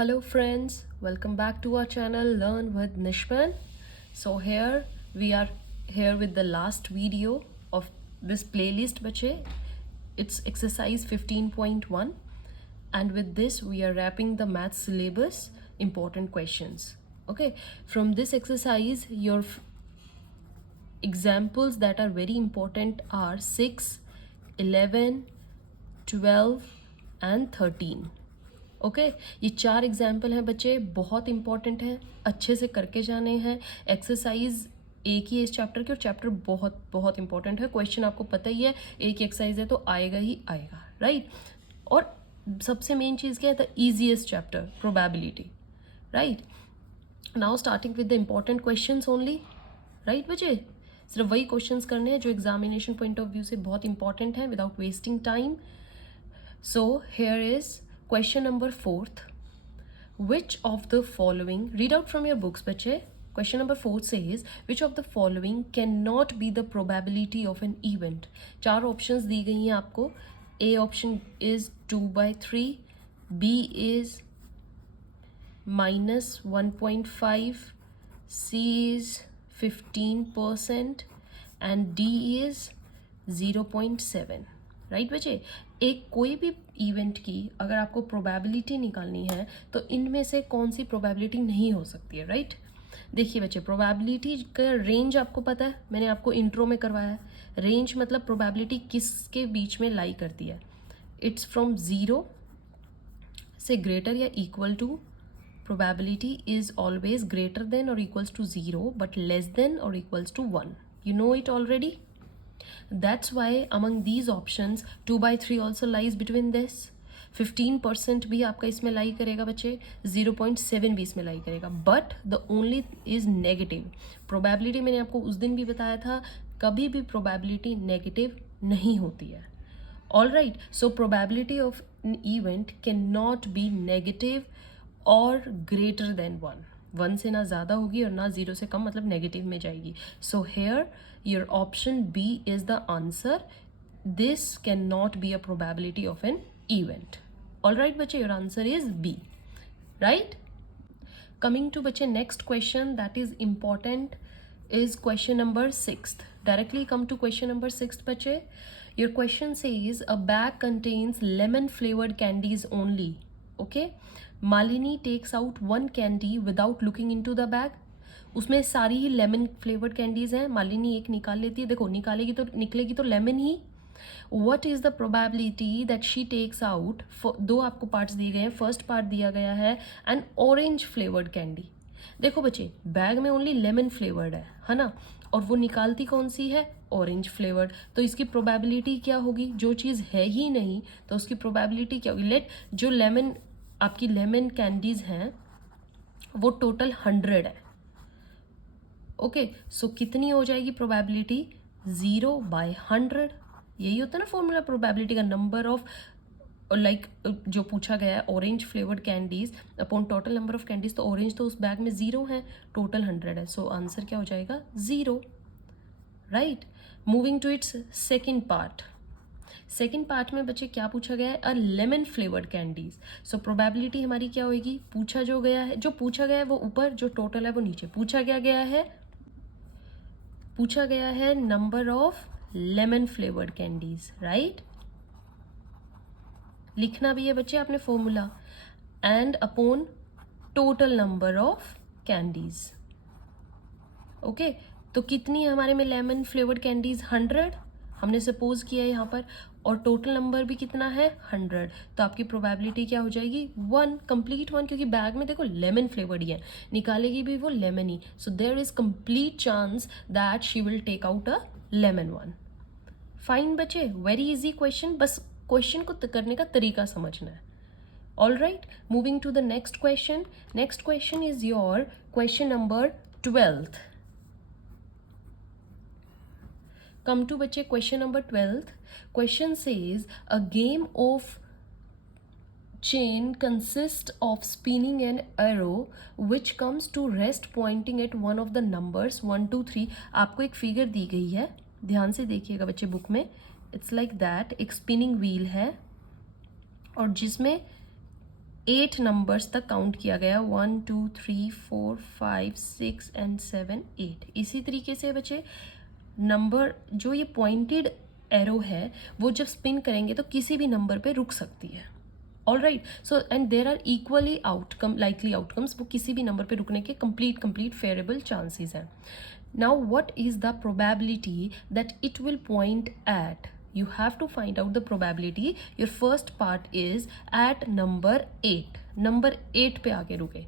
Hello friends, welcome back to our channel Learn with Nishman. So here we are here with the last video of this playlist bache. It's exercise 15.1 and with this we are wrapping the math syllabus important questions. Okay, from this exercise your examples that are very important are 6, 11, 12 and 13. Okay ये 4 example हैं बच्चे, बहुत important हैं, अच्छे से करके जाने हैं। एक्सरसाइज एक ही है इस चैप्टर के और चैप्टर बहुत बहुत इंपॉर्टेंट है। क्वेश्चन आपको पता ही है, एक ही एक्सरसाइज है तो आएगा ही आएगा, राइट। और सबसे मेन चीज़ क्या है, the easiest chapter probability, right. Now starting with the important questions only, right बच्चे। सिर्फ वही क्वेश्चंस करने हैं जो एग्जामिनेशन पॉइंट ऑफ व्यू से बहुत इंपॉर्टेंट है, without wasting time. So here is question number 4th. Which of the following, read out from your books बच्चे. Question number 4 says which of the following cannot be the probability of an event. 4 options दी गई हैं आपको. A option is 2/3, B is -1.5, C is 15% and D is 0.7. Right बच्चे, एक कोई भी event की अगर आपको प्रोबेबिलिटी निकालनी है तो इनमें से कौन सी प्रोबेबिलिटी नहीं हो सकती है, राइट। देखिए बच्चे, प्रोबेबिलिटी का रेंज आपको पता है, मैंने आपको इंट्रो में करवाया है। रेंज मतलब प्रोबेबिलिटी किसके बीच में लाई करती है। इट्स फ्रॉम 0 से ग्रेटर या equal to, probability is always greater than और equals to 0 but less than और equals to 1. You know it already. That's why among these options 2/3 also lies between this. 15% भी आपका इसमें लाई करेगा बच्चे, 0.7 भी इसमें लाई करेगा, but the only is negative probability. मैंने आपको उस दिन भी बताया था, कभी भी प्रोबेबिलिटी नेगेटिव नहीं होती है। All right, so probability of an event can not B negative और ग्रेटर देन 1 से ना ज़्यादा होगी और ना 0 से कम, मतलब नेगेटिव में जाएगी। So here your option B is the answer. This can not be a probability of an event. All right बच्चे, your answer is B, right. Coming to बच्चे next question that is important is question number 6th. Directly come to question number 6th बच्चे. Your question says a bag contains lemon flavored candies only. Okay. Malini takes out one candy without looking into the bag. उसमें सारी ही lemon flavoured candies हैं, मालिनी एक निकाल लेती है, देखो निकालेगी तो निकलेगी तो lemon he. What is the probability that she takes out, दो आपको पार्ट्स दिए गए हैं, फर्स्ट पार्ट दिया गया है एन ऑरेंज फ्लेवर्ड कैंडी. देखो बच्चे, बैग में ओनली लेमन फ्लेवर्ड है ना, और वो निकालती कौन सी है, ऑरेंज फ्लेवर्ड. तो इसकी प्रोबेबिलिटी क्या होगी, जो चीज़ है ही नहीं तो उसकी प्रोबेबिलिटी क्या होगी. लेट जो लेमन आपकी लेमन कैंडीज हैं वो टोटल 100 है. ओके, सो कितनी हो जाएगी प्रोबेबिलिटी, 0/100. यही होता है ना फॉर्मूला प्रोबेबिलिटी का, नंबर ऑफ लाइक जो पूछा गया है orange flavoured candies upon total number of candies. तो ऑरेंज तो उस बैग में 0 है, टोटल 100 है, सो आंसर क्या हो जाएगा, 0, right. Moving to its second part. Second part में बच्चे क्या पूछा गया है, a lemon flavoured candies. So probability हमारी क्या होगी, पूछा जो पूछा गया है वो ऊपर, जो टोटल है वो नीचे. पूछा गया है number of lemon flavoured candies, right. लिखना भी है बच्चे आपने formula, and upon total number of candies. Okay, तो कितनी है हमारे में लेमन फ्लेवर्ड कैंडीज, 100 हमने सपोज किया है यहाँ पर, और टोटल नंबर भी कितना है, 100. तो आपकी प्रोबेबिलिटी क्या हो जाएगी, 1, कंप्लीट 1, क्योंकि बैग में देखो लेमन फ्लेवर्ड ही है, निकालेगी भी वो लेमन ही. So there is complete chance that she will take out a lemon 1. Fine बच्चे, वेरी इजी क्वेश्चन, बस क्वेश्चन को करने का तरीका समझना है. All right, moving to the next question. Next question is your question number 12th. Come to बच्चे question number 12th. Question says a game of chain consists of spinning an arrow which comes to rest pointing at one of the numbers 1 2 3. आपको एक figure दी गई है, ध्यान से देखिएगा बच्चे book में. इट्स लाइक दैट, एक स्पिनिंग व्हील है और जिसमें 8 नंबर्स तक काउंट किया गया, 1 2 3 4 5 6 एंड 7 8। इसी तरीके से बच्चे नंबर जो ये पॉइंटेड एरो है वो जब स्पिन करेंगे तो किसी भी नंबर पे रुक सकती है। All right, so and there are equally likely outcomes, वो किसी भी नंबर पे रुकने के कंप्लीट फेयरेबल चांसेस हैं। Now what is the probability that it will point eight? You have to find out the probability. Your first part is at number 8, number 8 पे आके रुके,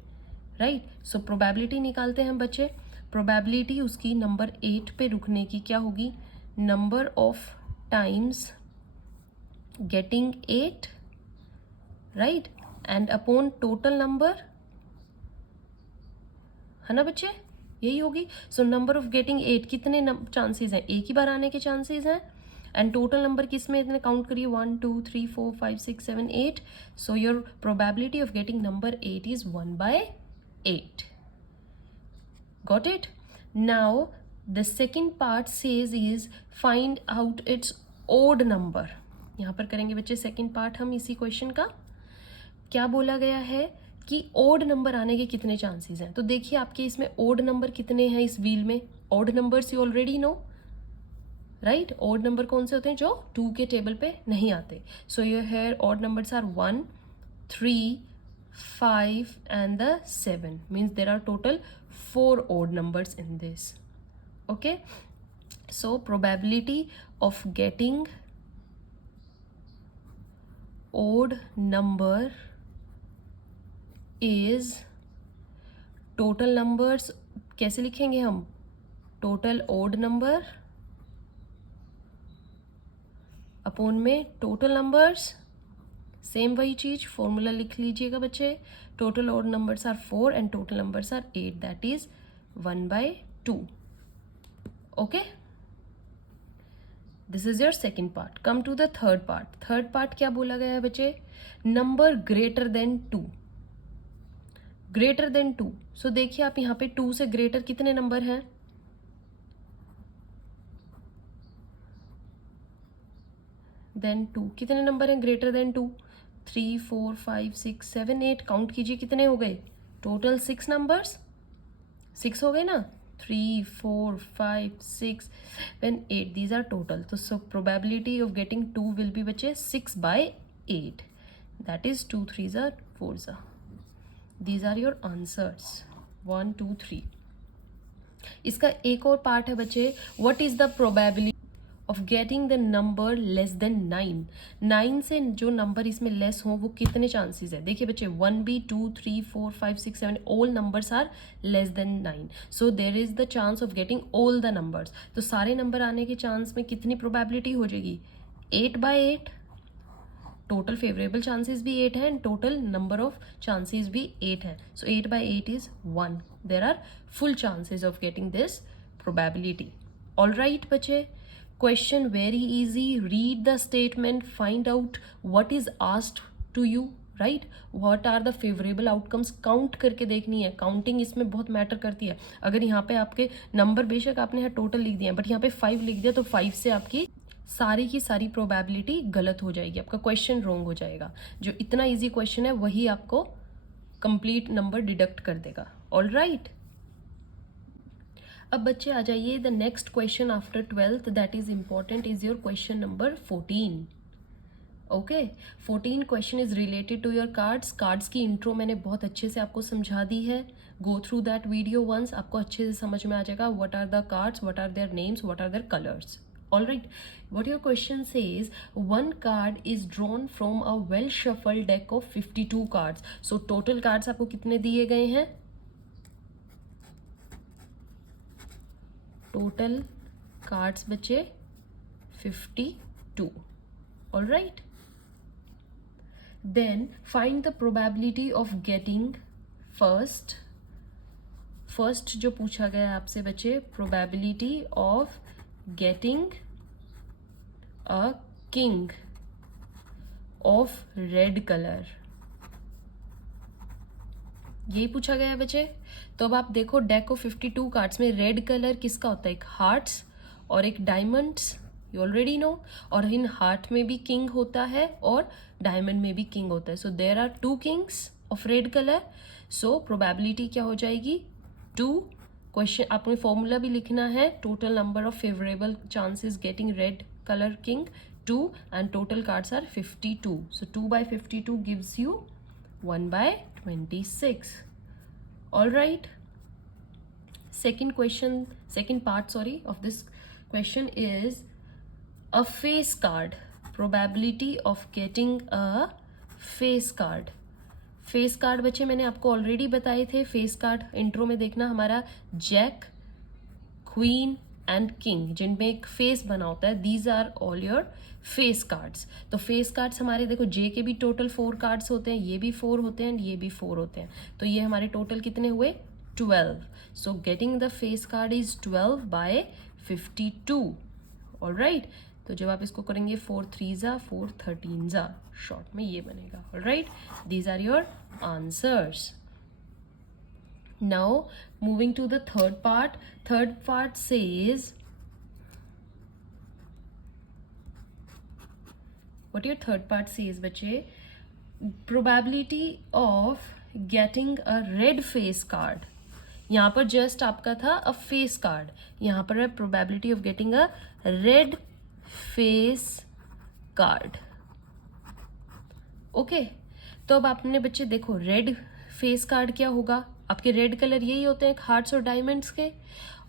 राइट? सो प्रोबेबिलिटी निकालते हैं बच्चे। प्रोबेबिलिटी उसकी number 8 पे रुकने की क्या होगी? Number of times getting 8, right, and upon total number, है ना बच्चे? यही होगी। सो नंबर ऑफ गेटिंग 8 कितने चांसेस हैं? एक ही बार आने के चांसेस हैं। एंड टोटल नंबर किस में इतने काउंट करिए? 1 2 3 4 5 6 7 8। So your probability of getting number 8 is 1/8। Got it? Now the second part says is find out its odd number. यहाँ पर करेंगे बच्चे सेकेंड पार्ट हम इसी क्वेश्चन का। क्या बोला गया है कि ओड नंबर आने के कितने चांसेस हैं? तो देखिए आपके इसमें ओड नंबर कितने हैं इस व्हील में? Odd numbers you already know, right? Odd number कौन से होते हैं? जो 2 के टेबल पे नहीं आते। So your here odd numbers are 1 3 5 and the 7, means there are total 4 odd numbers in this. Okay, so probability of getting odd number is total numbers, कैसे लिखेंगे हम? total odd number अपॉन में total numbers, same वही चीज, formula लिख लीजिएगा बच्चे। Total odd numbers are 4 and total numbers are 8, that is 1/2। Okay, this is your second part. Come to the third part. Third part क्या बोला गया है बच्चे? Number greater than 2, greater than 2। So देखिए आप यहाँ पे 2 से ग्रेटर कितने नंबर हैं? देन 2 कितने नंबर हैं ग्रेटर देन 2? 3 4 5 6 7 8। काउंट कीजिए कितने हो गए? टोटल 6 नंबर्स, 6 हो गए ना? 3 4 5 6 7 8, दीज आर टोटल। तो so probability of getting 2 will be बच्चे 6/8, that is 2 3s are 4s are। These are your answers 1 2 3। इसका एक और पार्ट है बच्चे, what is the probability of getting the number less than 9? 9 से जो नंबर इसमें लेस हो वो कितने चांसेस है? देखिए बच्चे 1b 2 3 4 5 6 7 all numbers are less than 9, so there is the chance of getting all the numbers. तो सारे नंबर आने के चांस में कितनी प्रोबेबिलिटी हो जाएगी? 8/8। टोटल फेवरेबल चांसेस भी 8 है and total number of chances भी 8 है। So 8/8 is 1। There are full chances of getting this probability. All right बच्चे, question very easy. Read the statement, find out what is asked to you, right? what are the favorable outcomes? Count करके देखनी है, counting इसमें बहुत matter करती है। अगर यहाँ पे आपके नंबर बेशक आपने यहाँ टोटल लिख दिया बट यहाँ पे 5 लिख दिया तो 5 से आपकी सारी की सारी प्रोबेबिलिटी गलत हो जाएगी, आपका क्वेश्चन रॉन्ग हो जाएगा। जो इतना इजी क्वेश्चन है वही आपको कंप्लीट नंबर डिडक्ट कर देगा। ऑल राइट, अब बच्चे आ जाइए the next question after 12th that is important is your question number 14। Okay, 14 question is related to your cards. Cards की इंट्रो मैंने बहुत अच्छे से आपको समझा दी है। Go through that video once, आपको अच्छे से समझ में आ जाएगा what are the cards, what are their names, what are their colours. All right, what your question says, one card is drawn from a well shuffled deck of 52 cards. So total cards आपको कितने दिए गए हैं? Total cards बचे 52. All right. Then find the probability of getting first जो पूछा गया है आपसे बच्चे, probability of getting a king of red color, यही पूछा गया है बच्चे। तो अब आप देखो डेक ऑफ 52 कार्ड्स में रेड कलर किसका होता है? एक हार्ट्स और एक डायमंड्स, यू ऑलरेडी नो, और इन हार्ट में भी किंग होता है और डायमंड में भी किंग होता है. So there are 2 kings of red colour. So probability क्या हो जाएगी 2. क्वेश्चन आपने फॉर्मूला भी लिखना है, total number of favourable chances getting red colour king 2 and total cards are 52. So 2 by 52 gives you 1 by 26. All right. Second part of this question is a face card. Probability of getting a face card. Face card बच्चे मैंने आपको already बताए थे. Face card intro में देखना, हमारा Jack, queen and king जिनमें एक फेस बना होता है, these are all your face cards. तो फेस कार्ड्स हमारे देखो जे के भी टोटल 4 कार्ड्स होते हैं, ये भी 4 होते हैं, ये भी 4 होते हैं. तो ये हमारे टोटल कितने हुए 12. So getting the face card is 12 by 52. All right. तो जब आप इसको करेंगे 4 3 4 13 शॉर्ट में ये बनेगा. All right. These are your answers. Now moving to the third part. Third part says, what your third part says बच्चे, probability of getting a red face card. यहाँ पर जस्ट आपका था a face card, यहाँ पर है probability of getting a red face card. Okay. तो अब आपने बच्चे देखो रेड फेस कार्ड क्या होगा, आपके रेड कलर यही होते हैं हार्ट्स और डायमंड्स के,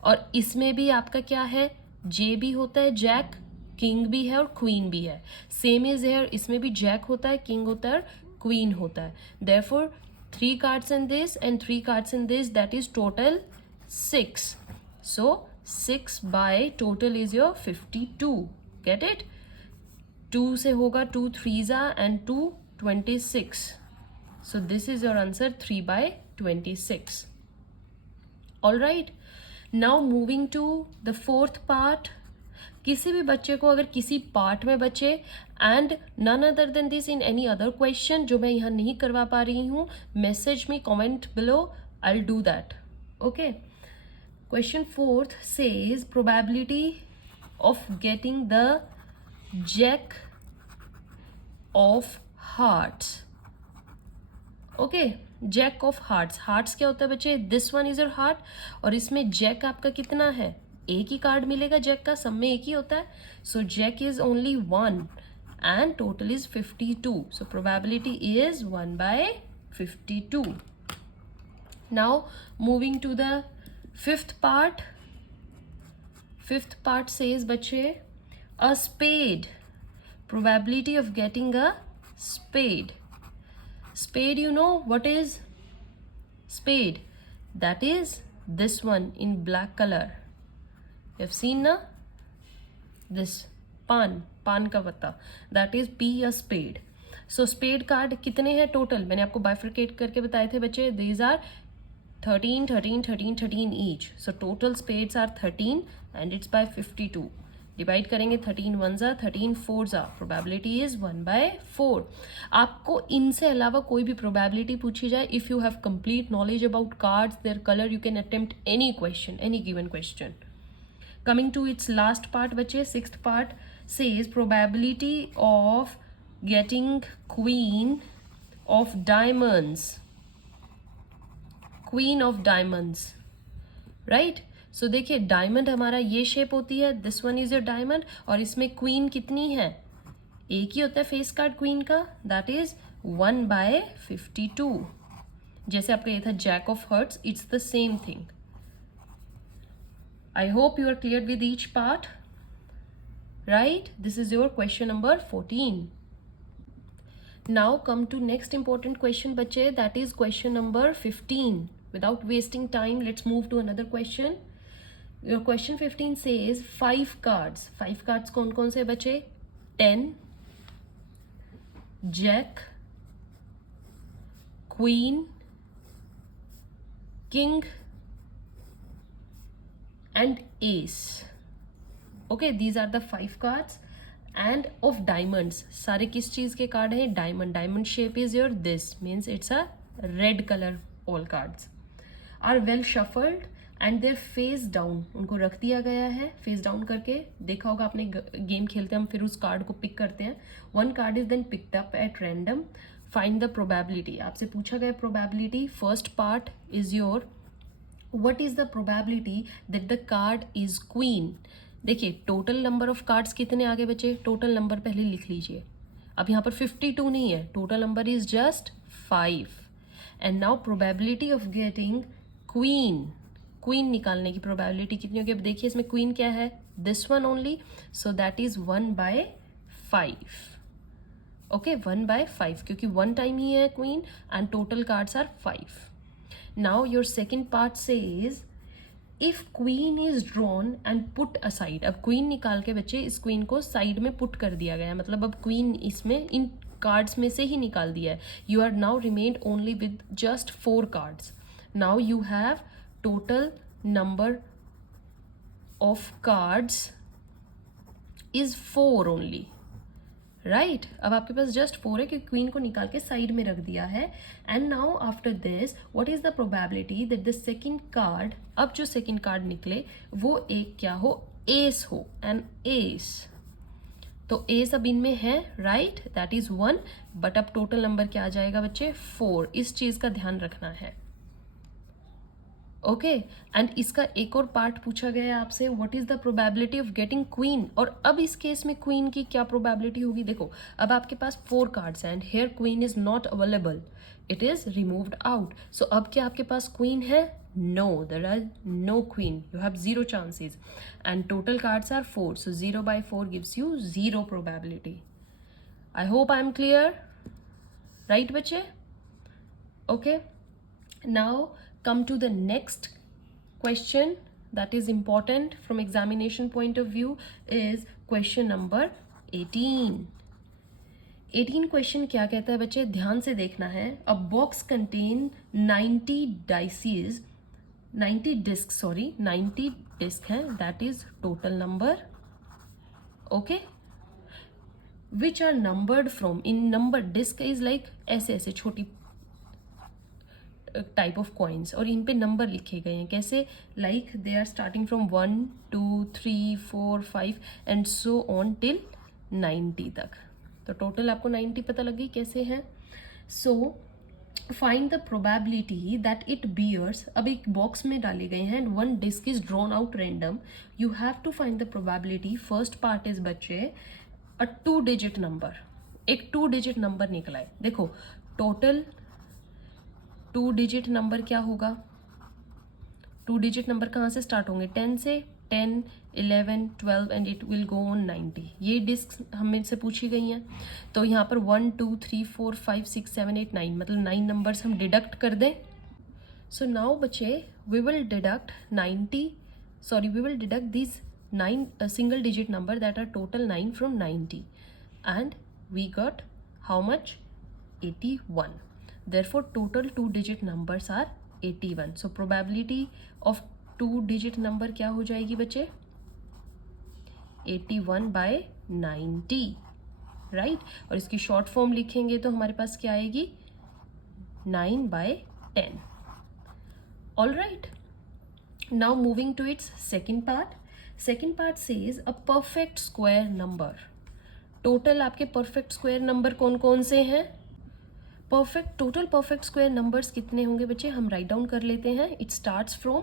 और इसमें भी आपका क्या है जे भी होता है, जैक, किंग भी है और क्वीन भी है. सेम इज हेयर, इसमें भी जैक होता है, किंग होता है, क्वीन होता है. Therefore 3 cards in this and 3 cards in this, that is total 6. So 6 by total is your 52. Get it? 2 से होगा 2 3s and 2 26. So this is your answer 3 by 26. All right. Now moving to the fourth part. किसी भी बच्चे को अगर किसी part में बचे and none other than this in any other question जो मैं यहाँ नहीं करवा पा रही हूँ, message me comment below, I will do that. Okay. Question 4th says probability of getting the jack of hearts. Okay. Jack of hearts. Hearts क्या होता है बच्चे, this one is your heart, और इसमें जैक आपका कितना है, एक ही कार्ड मिलेगा जैक का, सब में एक ही होता है. So jack is only 1 and total is 52. So probability is 1 by 52. Now moving to the fifth part. Fifth part says बच्चे a spade. Probability of getting a spade. Spade, you know what is spade? That is this one in black color. You have seen na? This pan का पत्ता. That is be a spade. So spade card कितने हैं total, मैंने आपको bifurcate करके बताए थे बच्चे. These are 13 13 13 13 each. So total spades are 13 and it's by 52. Divide करेंगे 13 1s 13 4s. Probability is 1 by 4. आपको इनसे अलावा कोई भी प्रोबेबिलिटी पूछी जाए, if you have complete knowledge about cards, their colour, you can attempt any question, any given question. Coming to its last part बच्चे, 6th part says probability of getting queen of diamonds. Queen of diamonds, right. So देखिए diamond हमारा ये shape होती है, this one is your diamond, और इसमें queen कितनी है, एक ही होता है फेस कार्ड क्वीन का, दैट इज 1 by 52. जैसे आपका ये था jack of hearts, it's the same thing. I hope you are clear with each part, right. This is your question number 14. Now come to next important question बच्चे, that is question number 15. Without wasting time, let's move to another question. Your question 15 says 5 cards. 5 cards कौन कौन से बचे, 10, Jack, Queen, King and Ace. Okay, these are the 5 cards. And of diamonds, सारे किस चीज के card हैं, diamond. Diamond shape is your this, means it's a red colour. All cards are well shuffled. And their face down, उनको रख दिया गया है फेस डाउन करके। देखा होगा आपने, गेम खेलते हैं हम, फिर उस कार्ड को पिक करते हैं। One card is then picked up at random, find the probability. आपसे पूछा गया probability. First part is your what is the probability that the card is queen। देखिए टोटल नंबर ऑफ कार्ड्स कितने आगे बचे, टोटल नंबर पहले लिख लीजिए। अब यहाँ पर 52 नहीं है, total number is just 5। And now probability of getting queen, queen निकालने की प्रोबेबिलिटी कितनी होगी। अब देखिए इसमें क्वीन क्या है, this one only, so that is 1/5। Okay 1/5, क्योंकि वन टाइम ही है queen and total cards are 5। Now your second part says if queen is drawn and put aside। अब queen निकाल के बच्चे इस queen को साइड में पुट कर दिया गया है, मतलब अब queen इसमें इन कार्ड्स में से ही निकाल दिया है। You are now remained only with just 4 cards। Now you have total number of cards is 4 only, right अब आपके पास जस्ट 4 है क्योंकि क्वीन को निकाल के साइड में रख दिया है। And now after this what is the probability that the second card, अब जो सेकंड कार्ड निकले वो एक क्या हो, एस हो, एन एस। तो एस अब इनमें है, राइट, दैट इज 1, बट अब टोटल नंबर क्या आ जाएगा बच्चे, 4। इस चीज का ध्यान रखना है। ओके एंड इसका एक और पार्ट पूछा गया है आपसे, what is the probability of getting queen. और अब इस केस में क्वीन की क्या प्रोबेबिलिटी होगी। देखो अब आपके पास 4 कार्ड्स हैं and here queen is not available, it is removed out. So अब क्या आपके पास क्वीन है, no, there are no queen, you have 0 chances and total cards are 4, so 0/4 gives you 0 probability. I hope I am clear, right बच्चे। Okay now come to the next question that is important from examination point of view is question number 18। 18 question क्या कहता है बच्चे, ध्यान से देखना है। A box contain 90 dices, 90 disc, sorry 90 disc हैं, that is total number. Okay which are numbered from, in number disc is like ऐसे ऐसे छोटी टाइप ऑफ कॉइन्स और इन पे नंबर लिखे गए हैं कैसे, like they are starting from 1 2 3 4 5 and so on till 90 तक। तो टोटल आपको 90 पता लगी कैसे है। So find the probability that it bears, अब एक बॉक्स में डाले गए हैं and 1 disc is drawn out random, you have to find the probability. First part is बच्चे अ 2 डिजिट नंबर, एक 2 डिजिट नंबर निकला है। देखो टोटल 2 डिजिट नंबर क्या होगा, 2 डिजिट नंबर कहाँ से स्टार्ट होंगे, 10 से, 10 11 12 and it will go on 90। ये डिस्क हमें से पूछी गई हैं। तो यहाँ पर 1 2 3 4 5 6 7 8 9 मतलब 9 नंबर्स हम डिडक्ट कर दें। सो नाउ बच्चे we will deduct 90, sorry we will deduct this 9 single digit number that are total 9 from 90 and we got how much, 81। Therefore total 2 digit numbers are 81। So probability of 2 digit number क्या हो जाएगी बच्चे, 81/90, right. और इसकी short form लिखेंगे तो हमारे पास क्या आएगी, 9/10। All right now moving to its second part. Second part says a perfect square number. Total आपके परफेक्ट स्क्वायर नंबर कौन कौन से हैं, perfect total perfect square numbers कितने होंगे बच्चे, हम राइट डाउन कर लेते हैं। It starts from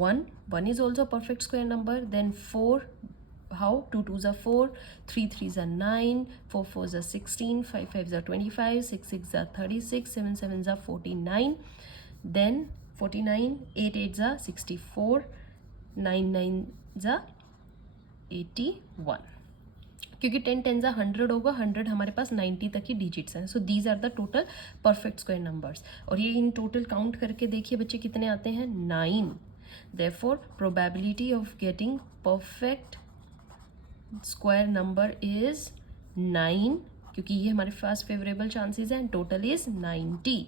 1, 1 is also perfect square number, then 4, how, 2 2s are 4, 3 3s are 9, 4 4s are 16, 5 5s are 25, 6 6s are 36, 7 7s are 49, then 49, 8 8s are 64, 9 9s are 81, क्योंकि 10 10s are 100 होगा, 100 हमारे पास 90 तक ही digits हैं। So these are the total perfect square numbers. और ये in total count करके देखिए बच्चे कितने आते हैं, 9। Therefore probability of getting perfect square number is 9, क्योंकि ये हमारे पास फेवरेबल चांसेस हैं, टोटल इज 90।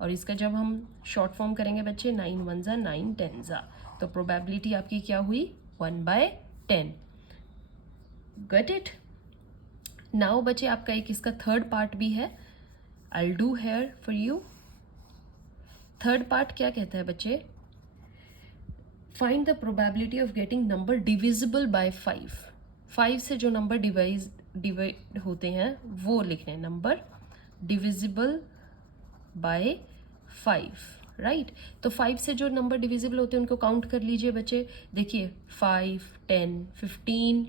और इसका जब हम शॉर्ट फॉर्म करेंगे बच्चे, 9 1s are 9 10s are, तो प्रोबेबिलिटी आपकी क्या हुई, 1/10। Got it? Now बच्चे आपका एक इसका थर्ड पार्ट भी है, I'll do here for you। Third part क्या कहता है बच्चे, find the probability of getting number divisible by 5. 5 से जो नंबर डिवाइड होते हैं वो लिखने हैं, नंबर डिविजिबल बाय 5, राइट. तो 5 से जो नंबर डिविजिबल होते हैं उनको काउंट कर लीजिए बच्चे. देखिए 5, 10, 15,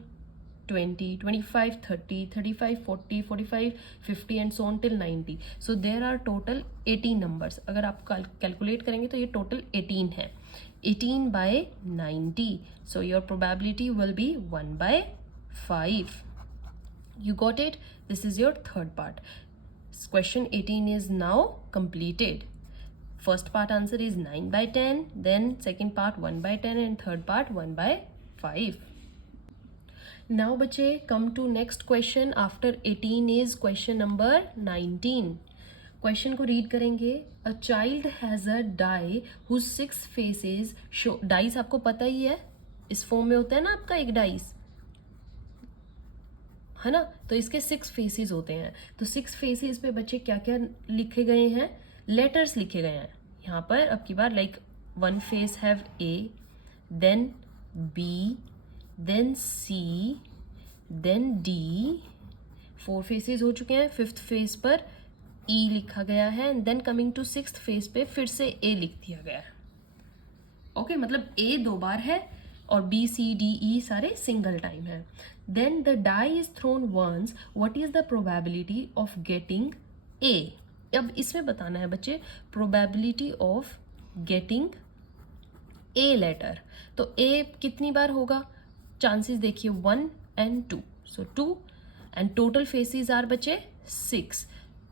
20, 25, 30, 35, 40, 45, 50 and so on till 90. So there are total 18 numbers. अगर आप कैलकुलेट करेंगे तो ये टोटल 18 है. 18 by 90. So your probability will be 1 by 5. You got it? This is your third part. Question 18 is now completed. First part answer is 9 by 10, then second part 1 by 10 and third part 1 by 5. Now बच्चे come to next question after 18 is question number 19. Question को read करेंगे. A child has a die whose 6 faces show. Dice आपको पता ही है, इस form में होता है ना आपका एक डाइस, है ना. तो इसके 6 फेसेस होते हैं. तो 6 फेसेस पे बच्चे क्या क्या लिखे गए हैं, लेटर्स लिखे गए हैं यहाँ पर. अब की बार like 1 face have A, then B, then C, then D. 4 faces हो चुके हैं. 5th फेस पर ई लिखा गया है and then coming to 6th face पे फिर से ए लिख दिया गया है. ओके, मतलब ए 2 बार है और बी सी डी ई सारे सिंगल टाइम है. Then the die is thrown once, what is the probability of getting A. अब इसमें बताना है बच्चे probability of getting A letter. तो ए कितनी बार होगा, चांसेस देखिए 1 and 2. So 2 and total faces are बच्चे 6.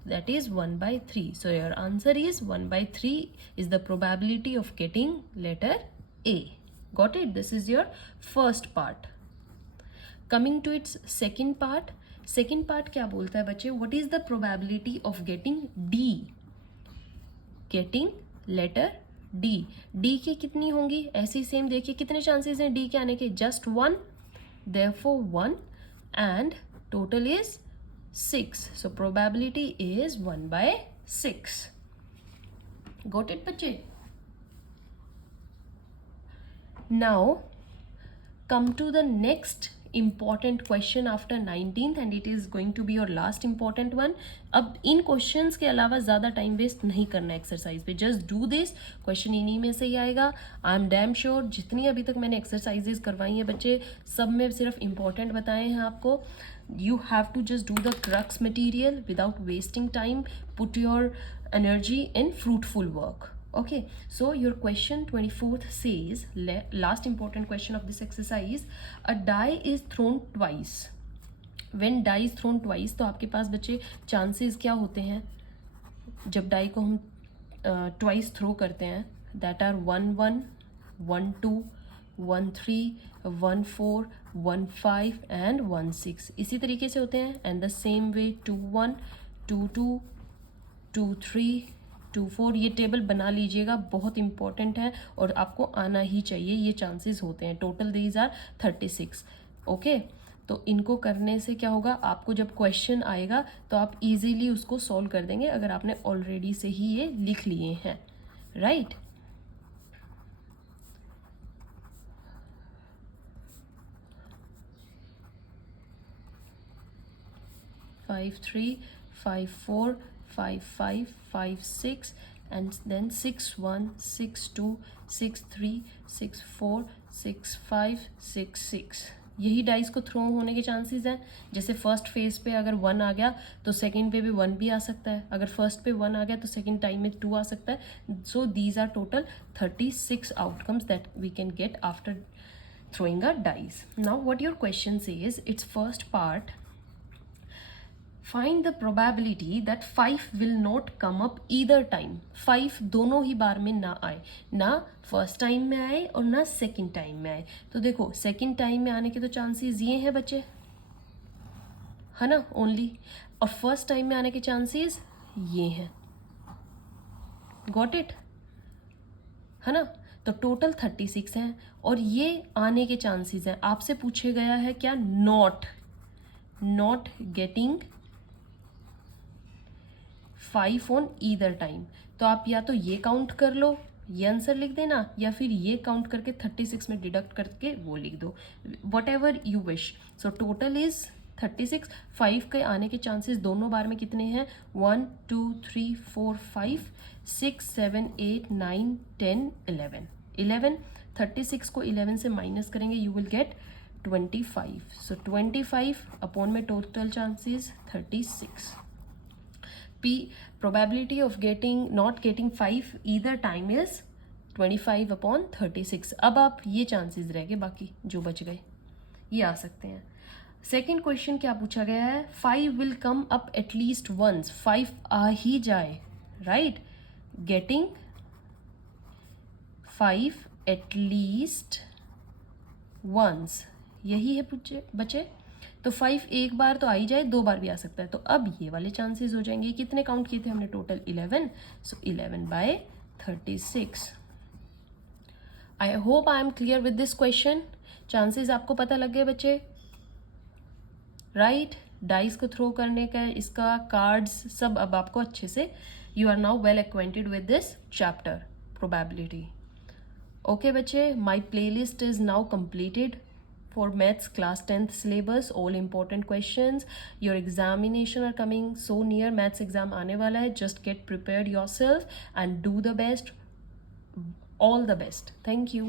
That is 1 by 3. So your answer is 1 by 3 is the probability of getting letter A. Got it? This is your first part. Coming to its second part. Second part क्या बोलता है बच्चे, what is the probability of getting D? Getting letter D. D की कितनी होंगी, ऐसी same देखिए कितने चांसेस हैं D के आने के, just 1. Therefore 1 and total is 6. So probability is 1 by 6. Got it बच्चे? Now come to the next important question after 19th and it is going to be your last important one. अब इन questions के अलावा ज़्यादा time waste नहीं करना exercise पे. Just do this. Question इन्हीं में से ही आएगा. आई एम डैम श्योर जितनी अभी तक मैंने एक्सरसाइजेज करवाई हैं बच्चे, सब में सिर्फ इंपॉर्टेंट बताए हैं आपको. You have to just do the crux material without wasting time. Put your energy in fruitful work. Okay, so your question 24th says, last important question of this exercise, a die is thrown twice. When die is thrown twice, तो आपके पास बच्चे chances क्या होते हैं जब die को हम twice throw करते हैं, that are 1 1, 1 2, 1 3, 1 4, 1 5 and 1 6. इसी तरीके से होते हैं. and the same way 2 1, 2 2, 2 3, 2 4. ये टेबल बना लीजिएगा, बहुत इंपॉर्टेंट है और आपको आना ही चाहिए. ये चांसेस होते हैं. Total these are 36. ओके, तो इनको करने से क्या होगा, आपको जब क्वेश्चन आएगा तो आप इजीली उसको सॉल्व कर देंगे अगर आपने ऑलरेडी से ही ये लिख लिए हैं, राइट. 5 3, 5 4, 5 5, 5 6 and then 6 1, 6 2, 6 3, 6 4, 6 5, 6 6. यही डाइस को थ्रो होने के चांसेस हैं. जैसे फर्स्ट फेज पे अगर 1 आ गया तो सेकंड पे भी 1 भी आ सकता है. अगर फर्स्ट पे 1 आ गया तो सेकंड टाइम में 2 आ सकता है. So these are total 36 outcomes that we can get after throwing a dice. Now what your question says, its first part, find the probability that 5 will not come up either time. 5 दोनों ही बार में ना आए, ना first time में आए और ना second time में आए. तो देखो सेकंड टाइम में आने के तो चांसेस ये हैं बच्चे, है ना, ओनली. और फर्स्ट टाइम में आने के चांसेस ये हैं. गॉट इट, है ना. तो टोटल 36 हैं और ये आने के चांसेस हैं. आपसे पूछे गया है क्या, not getting 5 on either time. तो आप या तो ये काउंट कर लो ये आंसर लिख देना या फिर ये काउंट करके 36 में डिडक्ट करके वो लिख दो, what ever you wish. So total is 36। 5 के आने के चांसेस दोनों बार में कितने हैं? 1 2 3 4 5 6 7 8 9 10 11। 11 36 को 11 से माइनस करेंगे, you will get 25। So 25 upon में total chances 36। P probability of not getting 5 either time is 25 upon 36। अब आप ये चांसेस रह गए, बाकी जो बच गए ये आ सकते हैं। सेकेंड क्वेश्चन क्या पूछा गया है? 5 will come up at least once। 5 आ ही जाए, right? Getting 5 at least once, यही है बचे। तो 5 एक बार तो आ ही जाए, 2 बार भी आ सकता है, तो अब ये वाले चांसेस हो जाएंगे। कितने काउंट किए थे हमने? Total 11। So 11/36। I hope I am clear with this question. Chances आपको पता लग गए बच्चे, राइट? डाइस को थ्रो करने का, इसका कार्ड्स सब अब आपको अच्छे से, you are now well acquainted with this chapter probability. Okay बच्चे, my play list is now completed for maths class 10th syllabus, all important questions। your examination are coming so near, maths exam आने वाला है, just get prepared yourself and do the best, all the best। thank you।